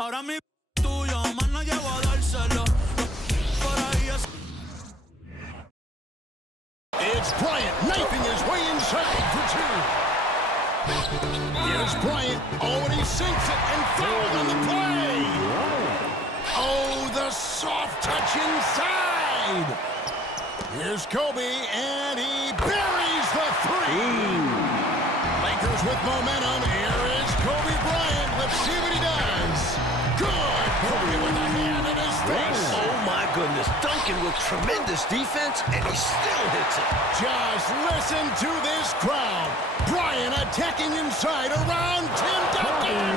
Ahora mi tuyo, más no llego a dárselo. Por ahí es. It's Bryant knifing his way inside for two. Here's Bryant. Oh, and he sinks it and fouled on the play. Oh, the soft touch inside. Here's Kobe, and he buries the three. Lakers with momentum. Here is Kobe Bryant. Let's see what he does. Good. Kobe with a hand in his face. Oh, my goodness. Duncan with tremendous defense, and he still hits it. Just listen to this crowd. Bryant attacking inside around Tim Duncan.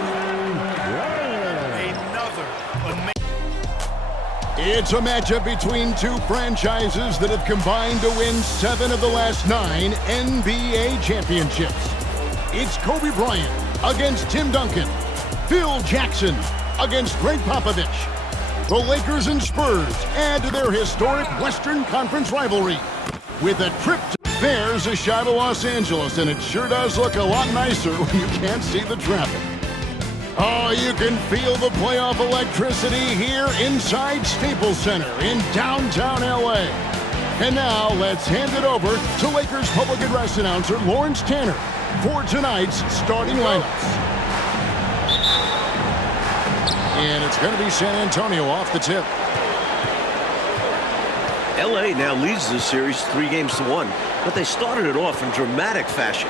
Another amazing. It's a matchup between two franchises that have combined to win 7 of the last 9 NBA championships. It's Kobe Bryant against Tim Duncan. Phil Jackson against Greg Popovich. The Lakers and Spurs add to their historic Western Conference rivalry with a trip to there's a shot of Los Angeles, and it sure does look a lot nicer when you can't see the traffic. Oh, you can feel the playoff electricity here inside Staples Center in downtown LA. And now let's hand it over to Lakers public address announcer Lawrence Tanner for tonight's starting lineups. And it's going to be San Antonio off the tip. LA now leads the series 3-1, but they started it off in dramatic fashion.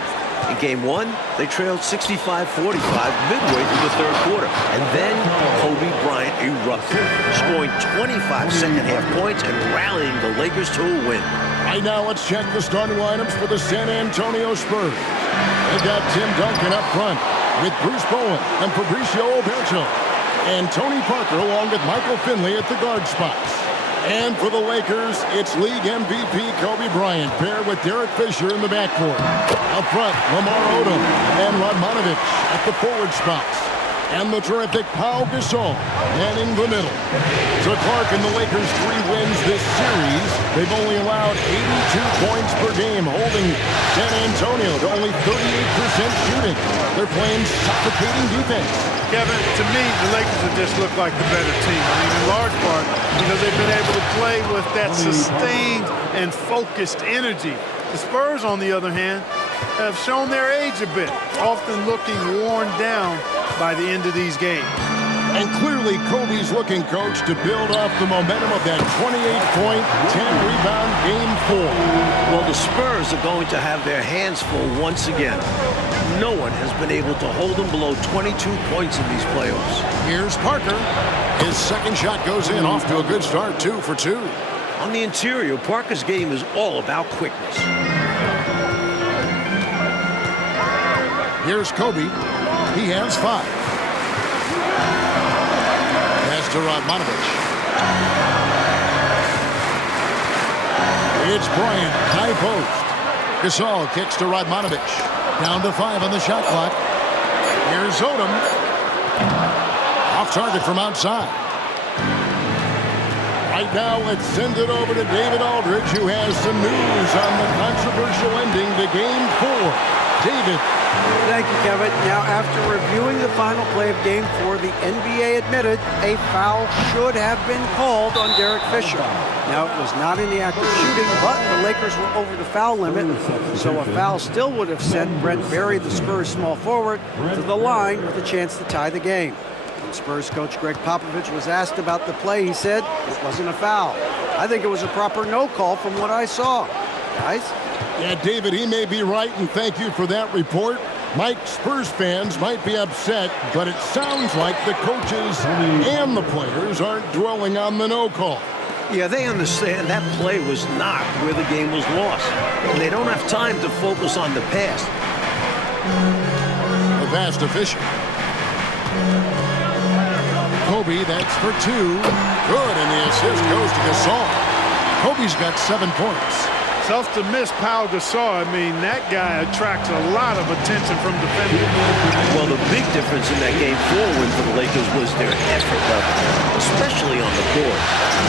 In Game 1, they trailed 65-45 midway through the third quarter, and then Kobe Bryant erupted, scoring 25 second-half points and rallying the Lakers to a win. Right now, let's check the starting lineups for the San Antonio Spurs. They've got Tim Duncan up front with Bruce Bowen and Fabricio Oberto, and Tony Parker along with Michael Finley at the guard spots. And for the Lakers, it's league MVP Kobe Bryant paired with Derek Fisher in the backcourt. Up front, Lamar Odom and Radmanovich at the forward spots. And the terrific Pau Gasol manning the middle. To Clark and the Lakers' 3 wins this series, they've only allowed 82 points per game, holding San Antonio to only 38% shooting. They're playing suffocating defense. Kevin, to me, the Lakers have just looked like the better team. I mean, in large part because they've been able to play with that sustained and focused energy. The Spurs, on the other hand, have shown their age a bit, often looking worn down by the end of these games. And clearly, Kobe's looking, coach, to build off the momentum of that 28-point, 10-rebound Game 4. Well, the Spurs are going to have their hands full once again. No one has been able to hold them below 22 points in these playoffs. Here's Parker. His second shot goes in, off to a good start, 2 for 2. On the interior, Parker's game is all about quickness. Here's Kobe. He has 5. Pass to Radmanovich. It's Bryant, high post. Gasol kicks to Radmanovich. Down to 5 on the shot clock. Here's Odom. Off target from outside. Right now, let's send it over to David Aldridge, who has some news on the controversial ending to Game 4. David. Thank you, Kevin. Now, after reviewing the final play of Game 4, the NBA admitted a foul should have been called on Derek Fisher. Now, it was not in the act of shooting, but the Lakers were over the foul limit, so a foul still would have sent Brent Berry, the Spurs small forward, to the line with a chance to tie the game. When Spurs coach Greg Popovich was asked about the play, he said it wasn't a foul. I think it was a proper no call from what I saw. Guys? Yeah, David, he may be right, and thank you for that report. Mike, Spurs fans might be upset, but it sounds like the coaches and the players aren't dwelling on the no call. Yeah, they understand that play was not where the game was lost. And they don't have time to focus on the past. The pass to Fisher. Kobe, that's for 2. Good, and the assist goes to Gasol. Kobe's got 7 points. Tough to miss Pau Gasol. I mean, that guy attracts a lot of attention from defenders. Well, the big difference in that Game 4 win for the Lakers was their effort level, especially on the board.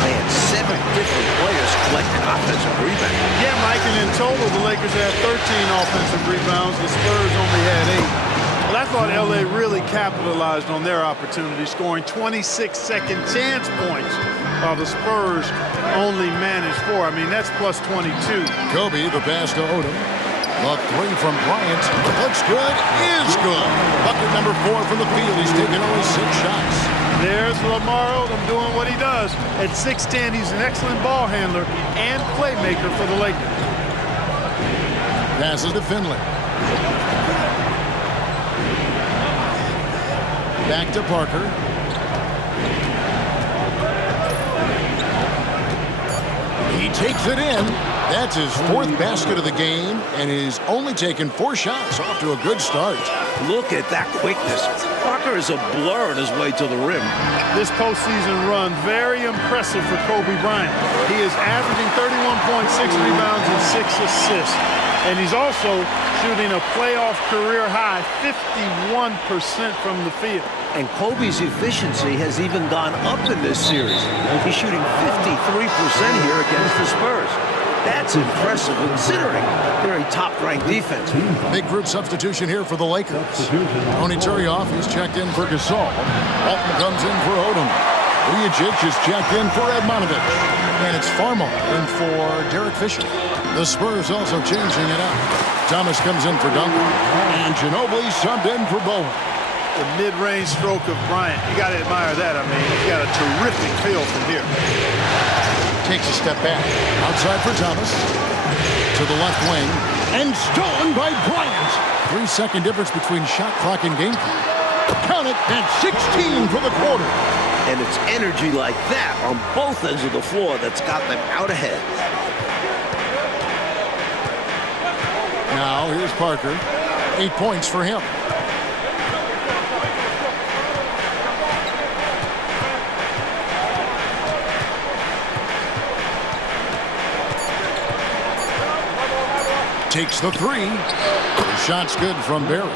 They had 7 different players collecting offensive rebounds. Yeah, Mike, and in total, the Lakers had 13 offensive rebounds. The Spurs only had 8. Well, I thought LA really capitalized on their opportunity, scoring 26-second chance points, while the Spurs only managed 4. I mean, that's plus 22. Kobe, the pass to Odom. The three from Bryant. Looks good, is good. Bucket number 4 from the field. He's taken only 6 shots. There's Lamar Odom doing what he does. At 6'10", he's an excellent ball handler and playmaker for the Lakers. Passes to Finley. Back to Parker. He takes it in. That's his 4th basket of the game, and he's only taken 4 shots. Off to a good start. Look at that quickness. Parker is a blur on his way to the rim. This postseason run, very impressive for Kobe Bryant. He is averaging 31 points, 6 rebounds, and 6 assists. And he's also shooting a playoff career high, 51% from the field. And Kobe's efficiency has even gone up in this series. He's shooting 53% here against the Spurs. That's impressive considering they're a top-ranked defense. Big group substitution here for the Lakers. Tony Turioff, he's checked in for Gasol. Walton comes in for Odom. Vujacic is checked in for Edmonovich. And it's Farmo in for Derek Fisher. The Spurs also changing it up. Thomas comes in for Duncan. And Ginobili subbed in for Bowen. The mid-range stroke of Bryant. You got to admire that. I mean, he's got a terrific feel from here. Takes a step back. Outside for Thomas. To the left wing. And stolen by Bryant. 3-second difference between shot clock and game clock. Count it. That's 16 for the quarter. And it's energy like that on both ends of the floor that's got them out ahead. Now, here's Parker. 8 points for him. Takes the 3. The shot's good from Barry.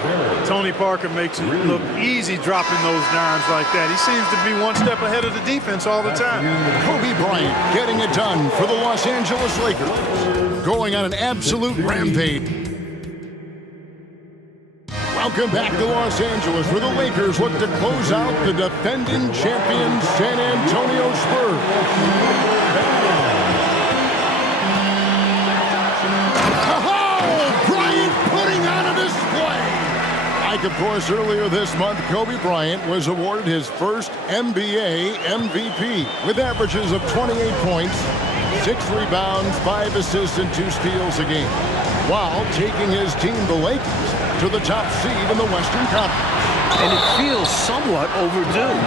Tony Parker makes it look easy dropping those dimes like that. He seems to be one step ahead of the defense all the time. Kobe Bryant getting it done for the Los Angeles Lakers. Going on an absolute rampage. Welcome back to Los Angeles, where the Lakers look to close out the defending champion San Antonio Spurs. Like, of course, earlier this month, Kobe Bryant was awarded his first NBA MVP with averages of 28 points, 6 rebounds, 5 assists, and 2 steals a game, while taking his team, the Lakers, to the top seed in the Western Conference. And it feels somewhat overdue.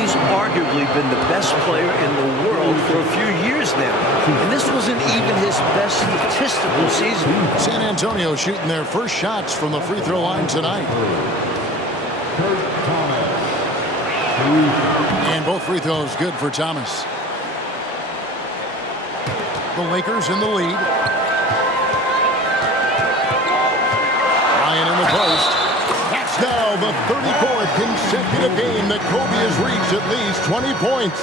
He's arguably been the best player in the world for a few years now. And this wasn't even his best statistical season. San Antonio shooting their first shots from the free throw line tonight. And both free throws good for Thomas. The Lakers in the lead. Bryant in the post. That's now the 34th consecutive game that Kobe has reached at least 20 points.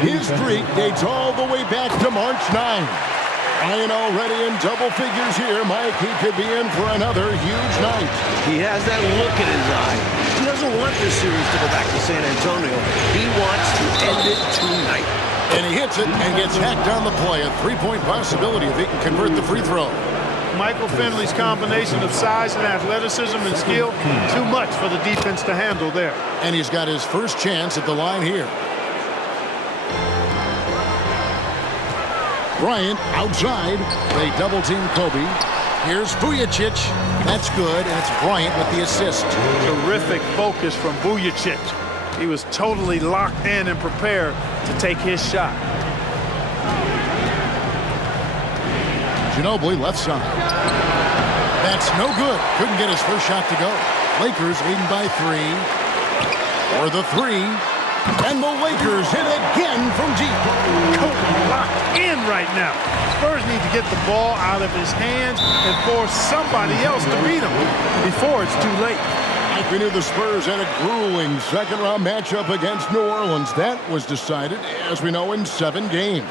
His streak dates all the way back to March 9. Bryant already in double figures here. Mikey could be in for another huge night. He has that look in his eye. He doesn't want this series to go back to San Antonio. He wants to end it tonight. And he hits it and gets hacked on the play. A 3-point possibility if he can convert the free throw. Michael Finley's combination of size and athleticism and skill, too much for the defense to handle there. And he's got his first chance at the line here. Bryant outside. They double team Kobe. Here's Vujacic. That's good, and it's Bryant with the assist. Terrific focus from Vujacic. He was totally locked in and prepared to take his shot. Ginobili left side. That's no good. Couldn't get his first shot to go. Lakers leading by 3. Or the 3. And the Lakers hit again from deep. Kobe locked in right now. Spurs need to get the ball out of his hands and force somebody else to beat him before it's too late. Like we knew the Spurs had a grueling second-round matchup against New Orleans. That was decided, as we know, in 7 games.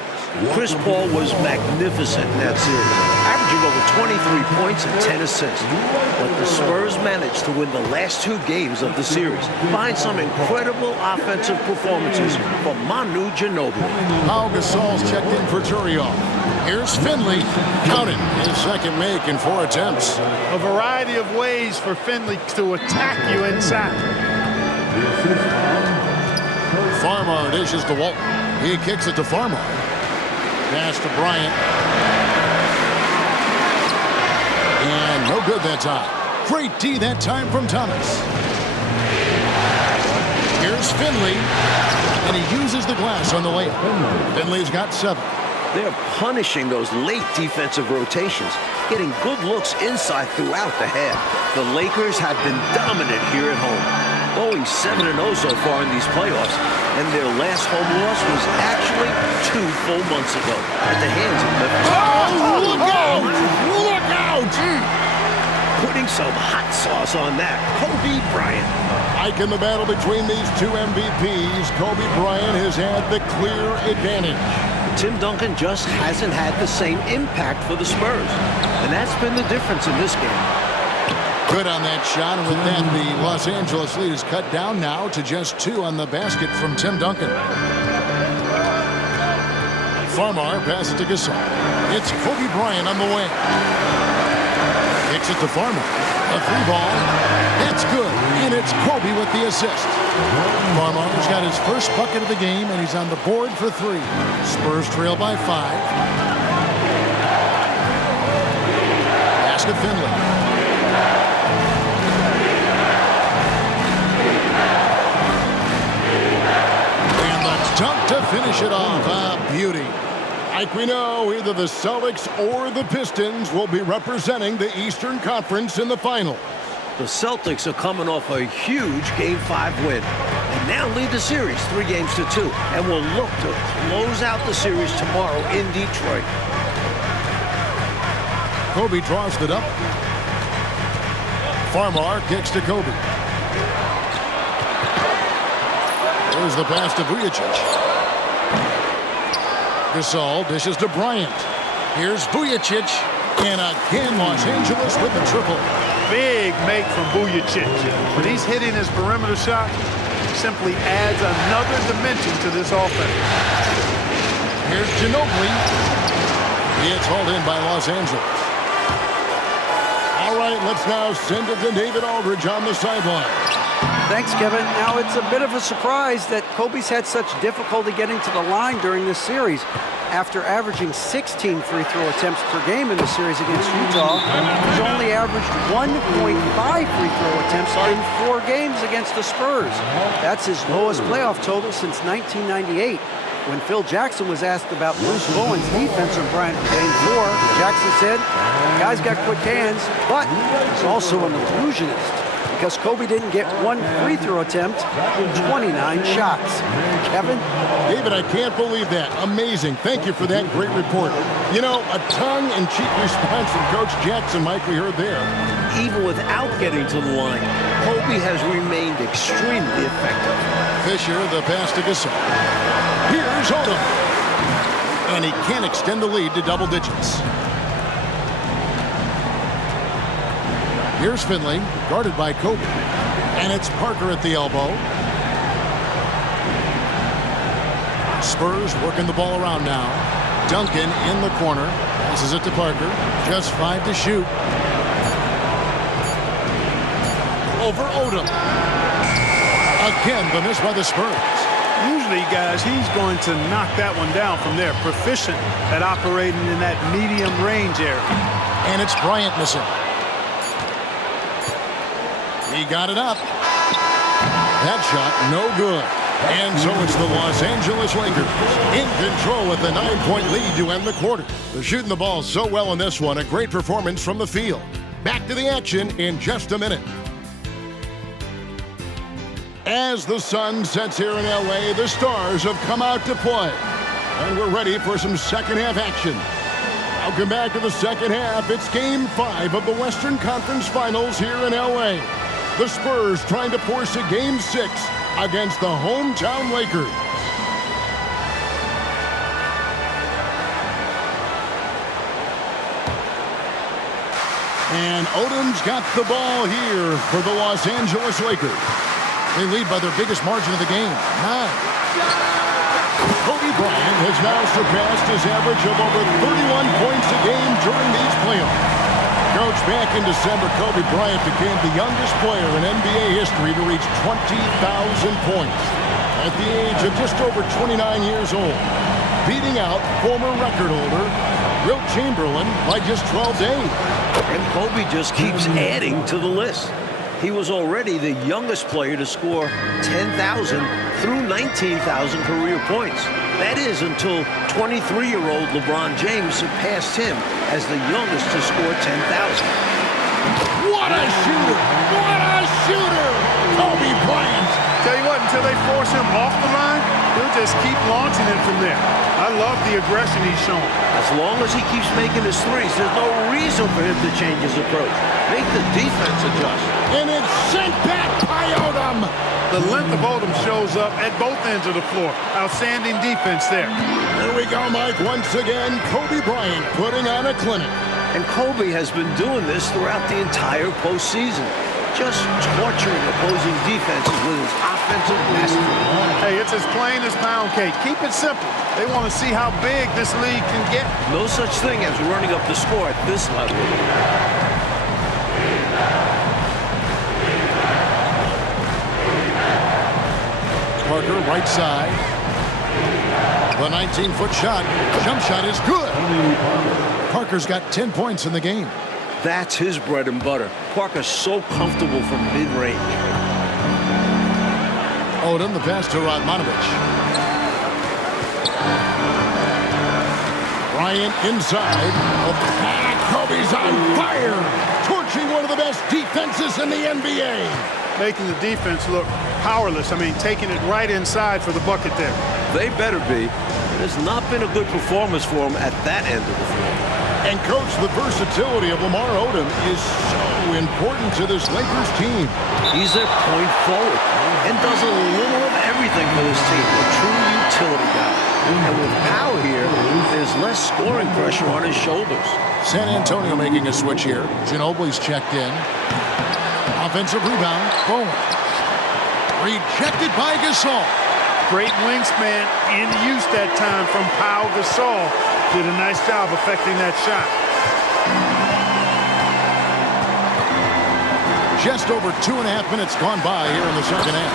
Chris Paul was magnificent in that series, averaging over 23 points and 10 assists. But the Spurs managed to win the last 2 games of the series behind some incredible offensive performances from Manu Ginobili. Pau Gasol's checked in for Turioff. Here's Finley, counted his second make in 4 attempts. A variety of ways for Finley to attack you inside. Farmar dishes to Walton. He kicks it to Farmar. Pass to Bryant. And no good that time. Great D that time from Thomas. Here's Finley. And he uses the glass on the layup. Finley's got 7. They're punishing those late defensive rotations, getting good looks inside throughout the half. The Lakers have been dominant here at home, going 7-0 so far in these playoffs, and their last home loss was actually 2 full months ago at the hands of Memphis. Oh, look out! Look out! Putting some hot sauce on that, Kobe Bryant. Like in the battle between these 2 MVPs, Kobe Bryant has had the clear advantage. Tim Duncan just hasn't had the same impact for the Spurs, and that's been the difference in this game. Good on that shot, and with that, the Los Angeles lead is cut down now to just 2 on the basket from Tim Duncan. Farmar passes to Gasol. It's Kobe Bryant on the wing. Kicks it to Farmar. A 3 ball. That's good, and it's Kobe with the assist. Farmar's got his first bucket of the game, and he's on the board for 3. Spurs trail by 5. Pass to Finley. And the dunk to finish it off. A beauty. Like we know, either the Celtics or the Pistons will be representing the Eastern Conference in the final. The Celtics are coming off a huge Game 5 win and now lead the series 3 games to 2 and will look to close out the series tomorrow in Detroit. Kobe draws it up. Farmar kicks to Kobe. There's the pass to Vujicic. Gasol dishes to Bryant. Here's Vujicic. And again, Los Angeles with the triple. Big make from Vujicic. When he's hitting his perimeter shot, simply adds another dimension to this offense. Here's Ginobili. It's hauled in by Los Angeles. All right, let's now send it to David Aldridge on the sideline. Thanks, Kevin. Now, it's a bit of a surprise that Kobe's had such difficulty getting to the line during this series. After averaging 16 free throw attempts per game in the series against Utah, he's only averaged 1.5 free throw attempts in 4 games against the Spurs. That's his lowest playoff total since 1998. When Phil Jackson was asked about Bruce Bowen's defense on Bryant for Game 4, Jackson said, "The guy's got quick hands, but he's also an illusionist," because Kobe didn't get 1 free throw attempt in 29 shots. Kevin? David, I can't believe that. Amazing. Thank you for that great report. You know, a tongue-in-cheek response from Coach Jackson, Mike, we heard there. Even without getting to the line, Kobe has remained extremely effective. Fisher, the pass to Gasol. Here's Odom. And he can't extend the lead to double digits. Here's Finley, guarded by Kobe. And it's Parker at the elbow. Spurs working the ball around now. Duncan in the corner. Passes it to Parker. Just 5 to shoot. Over Odom. Again, the miss by the Spurs. Usually, guys, he's going to knock that one down from there. Proficient at operating in that medium range area. And it's Bryant missing. He got it up. That shot, no good. And so it's the Los Angeles Lakers in control with a 9-point lead to end the quarter. They're shooting the ball so well in this one. A great performance from the field. Back to the action in just a minute. As the sun sets here in LA, the Stars have come out to play. And we're ready for some second half action. Welcome back to the second half. It's Game 5 of the Western Conference Finals here in LA. The Spurs trying to force a Game 6 against the hometown Lakers. And Odom's got the ball here for the Los Angeles Lakers. They lead by their biggest margin of the game, 9. Kobe Bryant has now surpassed his average of over 31 points a game during these playoffs. Coach, back in December, Kobe Bryant became the youngest player in NBA history to reach 20,000 points at the age of just over 29 years old, beating out former record holder Wilt Chamberlain by just 12 days. And Kobe just keeps adding to the list. He was already the youngest player to score 10,000 through 19,000 career points. That is until 23-year-old LeBron James surpassed him as the youngest to score 10,000. What a shooter! What a shooter! Kobe Bryant! Tell you what, until they force him off the line, he'll just keep launching it from there. I love the aggression he's showing. As long as he keeps making his threes, there's no reason for him to change his approach. Make the defense adjust. And it's sent back by Odom. The length of Odom shows up at both ends of the floor. Outstanding defense there. There we go, Mike. Once again, Kobe Bryant putting on a clinic. And Kobe has been doing this throughout the entire postseason. Just torturing opposing defenses with his offensive mastery. Hey, it's as plain as pound cake. Keep it simple. They want to see how big this league can get. No such thing as running up the score at this level. Parker, right side. The 19-foot shot. Jump shot is good. Parker's got 10 points in the game. That's his bread and butter. Parker's so comfortable from mid-range. Odom, the pass to Radmanovich. Bryant inside. Kobe's on fire. Torching one of the best defenses in the NBA. Making the defense look powerless. I mean, taking it right inside for the bucket there. They better be. It has not been a good performance for him at that end of the floor. And, Coach, the versatility of Lamar Odom is so important to this Lakers team. He's their point forward and does a little of everything for this team. A true utility guy. And with power here, there's less scoring pressure on his shoulders. San Antonio making a switch here. Ginobili's checked in. Offensive rebound. Boom. Rejected by Gasol. Great wingspan in use that time from Pau Gasol. Did a nice job affecting that shot. Just over 2.5 minutes gone by here in the second half.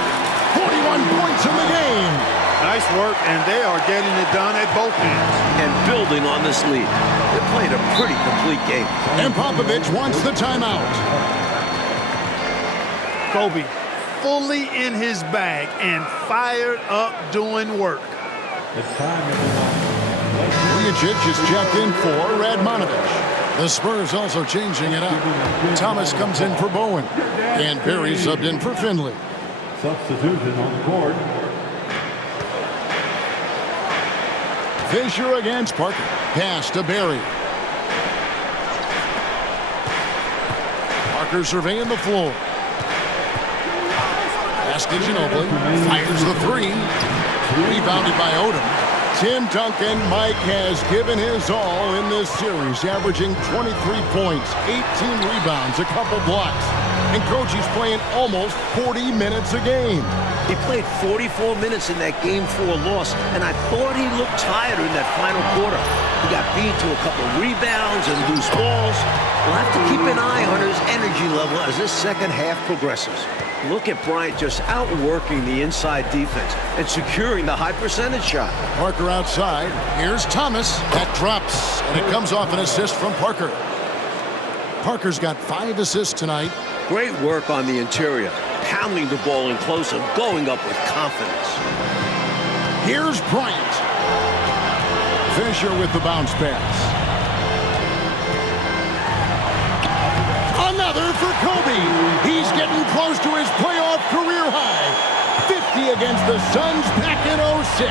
41 points in the game. Nice work, and they are getting it done at both ends. And building on this lead. They played a pretty complete game. And Popovich wants the timeout. Kobe fully in his bag and fired up doing work. Vujacic is checked in for Radmanovich. The Spurs also changing it up. Thomas comes in for Bowen. And Perry subbed in for Finley. Substitution on the court. Fisher against Parker. Pass to Barry. Parker surveying the floor. Pass to Ginobili. Fires the three. Rebounded by Odom. Tim Duncan, Mike, has given his all in this series, averaging 23 points, 18 rebounds, a couple blocks. And Coach, he's playing almost 40 minutes a game. He played 44 minutes in that Game 4 loss, and I thought he looked tired in that final quarter. He got beat to a couple rebounds and loose balls. We'll have to keep an eye on his energy level as this second half progresses. Look at Bryant just outworking the inside defense and securing the high percentage shot. Parker outside. Here's Thomas. That drops, and it comes off an assist from Parker. Parker's got 5 assists tonight. Great work on the interior, pounding the ball in close and going up with confidence. Here's Bryant. Fisher with the bounce pass. Another for Kobe. He's getting close to his playoff career high. 50 against the Suns back in 06.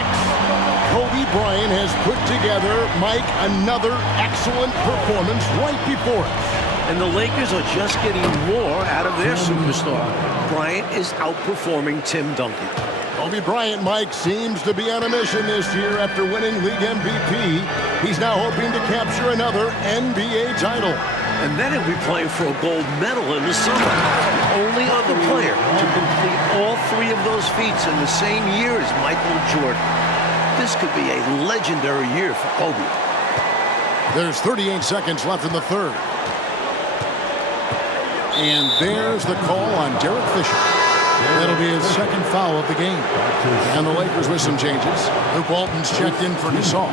Kobe Bryant has put together, Mike, another excellent performance right before us. And the Lakers are just getting more out of their superstar. Bryant is outperforming Tim Duncan. Kobe Bryant, Mike, seems to be on a mission this year after winning league MVP. He's now hoping to capture another NBA title. And then he'll be playing for a gold medal in the summer. The only other player to complete all 3 of those feats in the same year as Michael Jordan. This could be a legendary year for Kobe. There's 38 seconds left in the third. And there's the call on Derek Fisher. That'll be his second foul of the game. And the Lakers with some changes. Luke Walton's checked in for Gasol.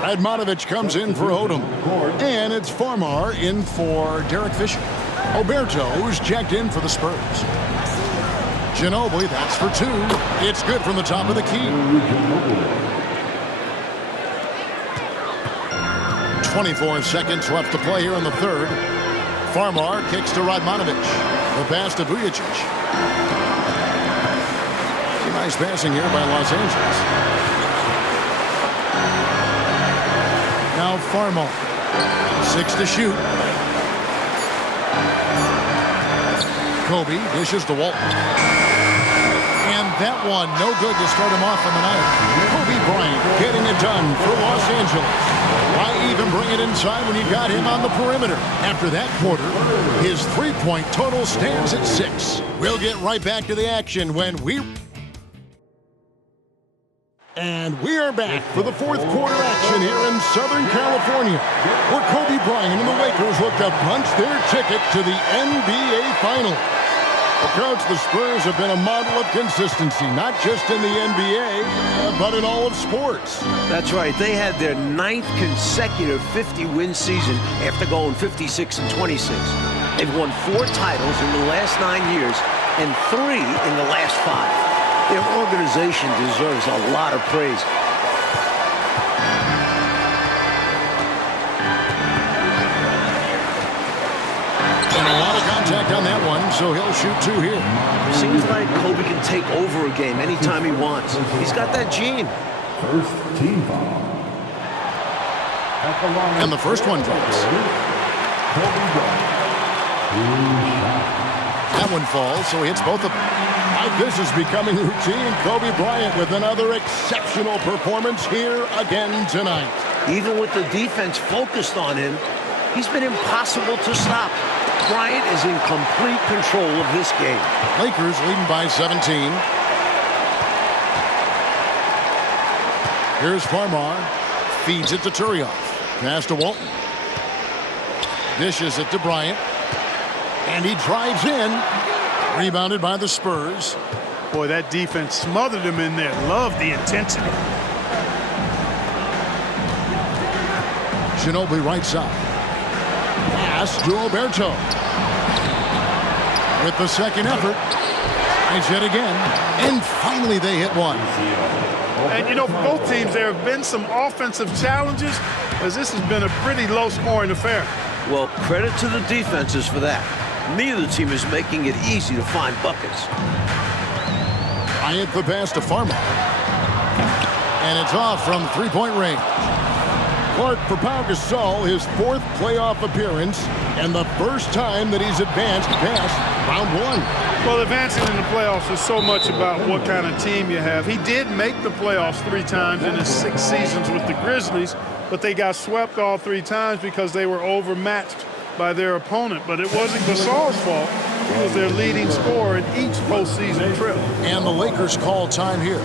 Radmanovich comes in for Odom. And it's Farmar in for Derek Fisher. Oberto, who's checked in for the Spurs. Ginobili, that's for 2. It's good from the top of the key. 24 seconds left to play here in the third. Farmar kicks to Radmanovich. The pass to Vujacic. Nice passing here by Los Angeles. Now Farmar. 6 to shoot. Kobe dishes to Walton. And that one, no good to start him off on the night. Kobe Bryant getting it done for Los Angeles. Why even bring it inside when you got him on the perimeter? After that quarter, his 3-point total stands at 6. We'll get right back to the action when And we are back for the fourth quarter action here in Southern California, where Kobe Bryant and the Lakers look to punch their ticket to the NBA Finals. Well, Coach, the Spurs have been a model of consistency, not just in the NBA, but in all of sports. That's right. They had their 9th consecutive 50-win season after going 56-26. They've won 4 titles in the last 9 years and 3 in the last 5. Their organization deserves a lot of praise. And a lot of contact on that one, so he'll shoot 2 here. Seems like Kobe can take over a game anytime he wants. He's got that gene. First team foul. At the line. And the first one drops. Kobe Bryant. That one falls, so he hits both of them. This is becoming routine. Kobe Bryant with another exceptional performance here again tonight. Even with the defense focused on him, he's been impossible to stop. Bryant is in complete control of this game. Lakers leading by 17. Here's Farmar. Feeds it to Turioff. Pass to Walton. Dishes it to Bryant. And he drives in. Rebounded by the Spurs. Boy, that defense smothered him in there. Love the intensity. Ginobili right side. Pass to Oberto. With the second effort. Tries yet again. And finally they hit one. And, you know, for both teams, there have been some offensive challenges, as this has been a pretty low-scoring affair. Well, credit to the defenses for that. Neither team is making it easy to find buckets. Bryant the pass to Farmar. And it's off from 3-point range. Clark for Pau Gasol, his 4th playoff appearance, and the first time that he's advanced past round 1. Well, advancing in the playoffs is so much about what kind of team you have. He did make the playoffs 3 times in his 6 seasons with the Grizzlies, but they got swept all 3 times because they were overmatched by their opponent. But it wasn't Gasol's fault. He was their leading scorer in each postseason trip. And the Lakers call time here.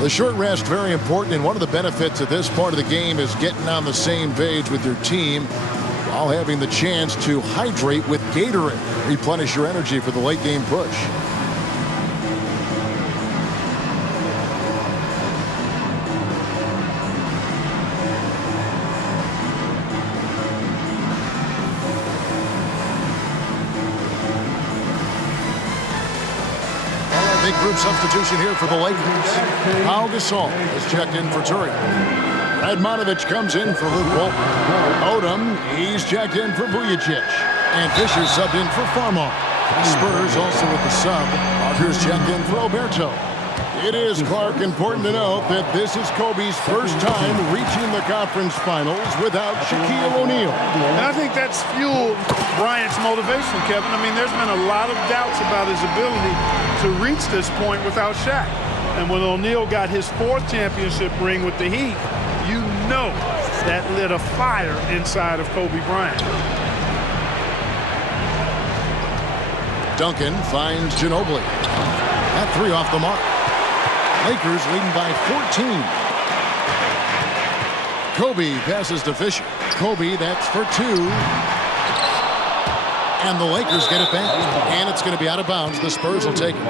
The short rest, very important, and one of the benefits of this part of the game is getting on the same page with your team while having the chance to hydrate with Gatorade. Replenish your energy for the late game push. Big group substitution here for the Lakers. Pau Gasol is checked in for Turioff. Radmanovich comes in for Luke Walton. Odom, he's checked in for Vujacic. And Fisher subbed in for Farmar. Spurs also with the sub. Here's checked in for Oberto. It is, Clark, important to note that this is Kobe's first time reaching the conference finals without Shaquille O'Neal. And I think that's fueled Bryant's motivation, Kevin. I mean, there's been a lot of doubts about his ability to reach this point without Shaq. And when O'Neal got his 4th championship ring with the Heat, you know that lit a fire inside of Kobe Bryant. Duncan finds Ginobili. That 3 off the mark. Lakers leading by 14. Kobe passes to Fisher. Kobe, that's for 2. And the Lakers get it back. And it's going to be out of bounds. The Spurs will take it.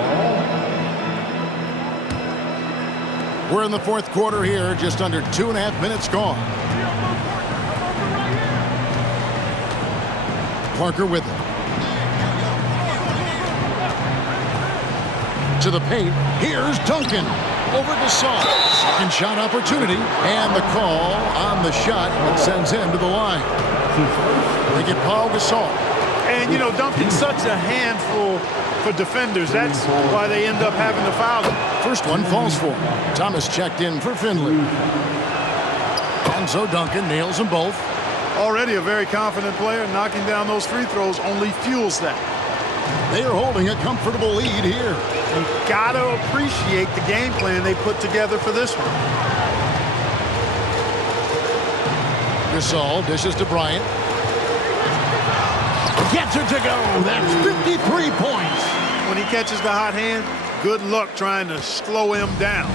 We're in the 4th quarter here, just under 2.5 minutes gone. Parker with it. To the paint. Here's Duncan. Over to Saul. Second shot opportunity. And the call on the shot that sends him to the line. They get Paul Gasol. And, you know, Duncan's such a handful for defenders. That's why they end up having to foul him. First one falls for him. Thomas checked in for Finley. And so Duncan nails them both. Already a very confident player. Knocking down those free throws only fuels that. They are holding a comfortable lead here. You gotta appreciate the game plan they put together for this one. Gasol dishes to Bryant. Gets it to go. That's 53 points. When he catches the hot hand, good luck trying to slow him down.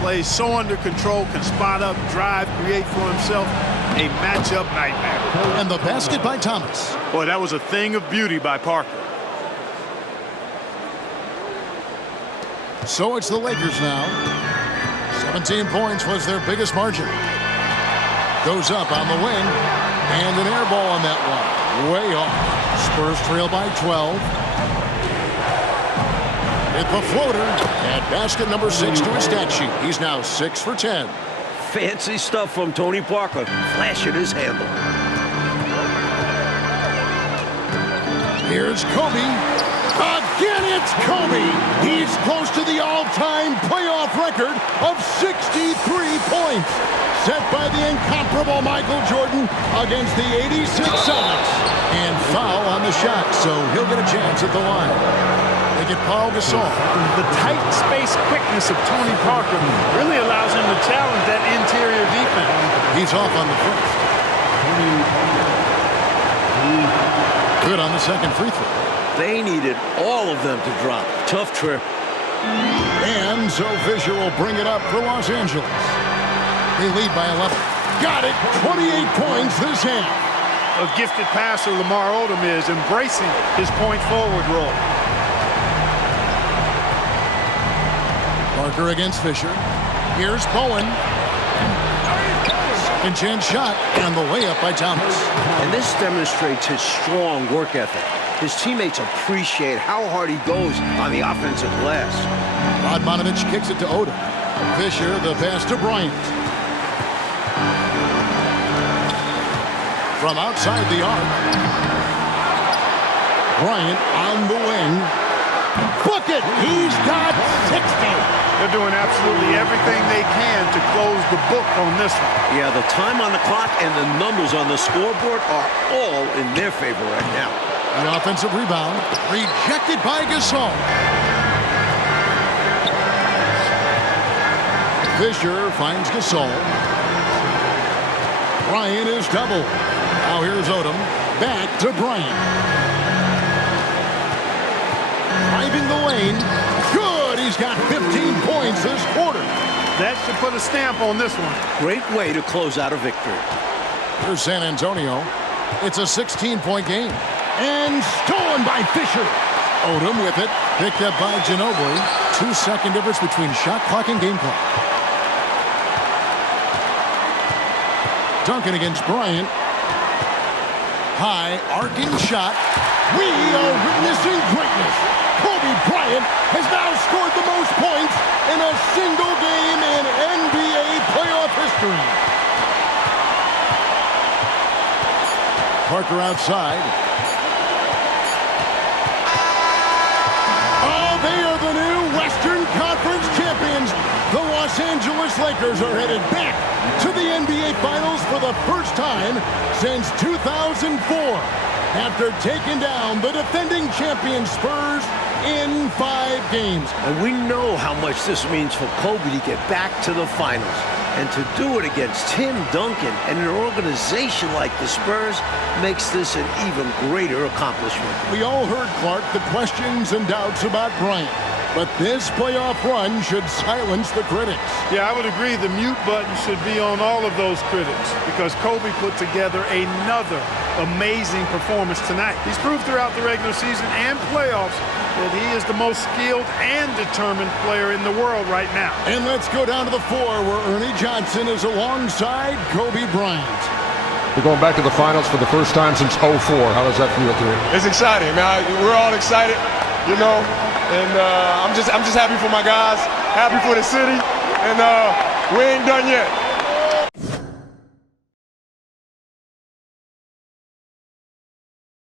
Plays so under control, can spot up, drive, create for himself. A matchup nightmare. And the basket by Thomas. Boy, that was a thing of beauty by Parker. So it's the Lakers now. 17 points was their biggest margin. Goes up on the wing. And an air ball on that one. Way off. Spurs trail by 12. Hit the floater. And basket number 6 to his stat sheet. He's now 6 for 10. Fancy stuff from Tony Parker, flashing his handle. Here's Kobe. Again, it's Kobe. He's close to the all-time playoff record of 63 points. Set by the incomparable Michael Jordan against the 86 Celtics. And foul on the shot, so he'll get a chance at the line. They get Paul Gasol. The tight space quickness of Tony Parker really allows him to challenge that interior defense. He's off on the first. Good on the second free throw. They needed all of them to drop. Tough trip. And so Fisher will bring it up for Los Angeles. They lead by 11. Got it. 28 points this half. A gifted passer Lamar Odom is embracing his point forward role. Parker against Fisher. Here's Bowen. Second chance shot. And the layup by Thomas. And this demonstrates his strong work ethic. His teammates appreciate how hard he goes on the offensive glass. Radmanovich kicks it to Odom. Fisher, the pass to Bryant. From outside the arc. Bryant on the wing. Bucket! He's got 60. They're doing absolutely everything they can to close the book on this one. Yeah, the time on the clock and the numbers on the scoreboard are all in their favor right now. An offensive rebound. Rejected by Gasol. Fisher finds Gasol. Bryant is double. Now here's Odom. Back to Bryant. Driving the lane. Good. He's got 15 points this quarter. That should put a stamp on this one. Great way to close out a victory. Here's San Antonio. It's a 16-point game. And stolen by Fisher. Odom with it. Picked up by Ginobili. 2-second difference between shot clock and game clock. Duncan against Bryant. High arcing shot. We are witnessing greatness. Kobe Bryant has now scored the most points in a single game in NBA playoff history. Parker outside. Oh, they are the new Western Conference champions Los Angeles Lakers are headed back to the NBA Finals for the first time since 2004 after taking down the defending champion Spurs in 5 games. And we know how much this means for Kobe to get back to the finals. And to do it against Tim Duncan and an organization like the Spurs makes this an even greater accomplishment. We all heard, Clark, the questions and doubts about Bryant. But this playoff run should silence the critics. Yeah, I would agree. The mute button should be on all of those critics because Kobe put together another amazing performance tonight. He's proved throughout the regular season and playoffs that he is the most skilled and determined player in the world right now. And let's go down to the floor where Ernie Johnson is alongside Kobe Bryant. We're going back to the finals for the first time since '04. How does that feel to you? It's exciting, man. We're all excited, you know, and I'm just happy for my guys, happy for the city, and we ain't done yet.